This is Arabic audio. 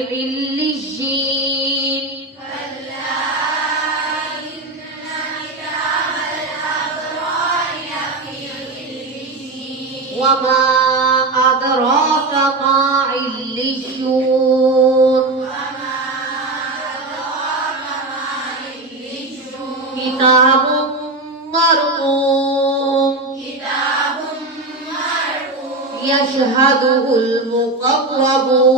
عليين كلا إن كتاب الأبرار لفي عليين وما أدراك ما عليون وما أدراك ما عليون كتاب مرقوم كتاب مرقوم يشهده المقربون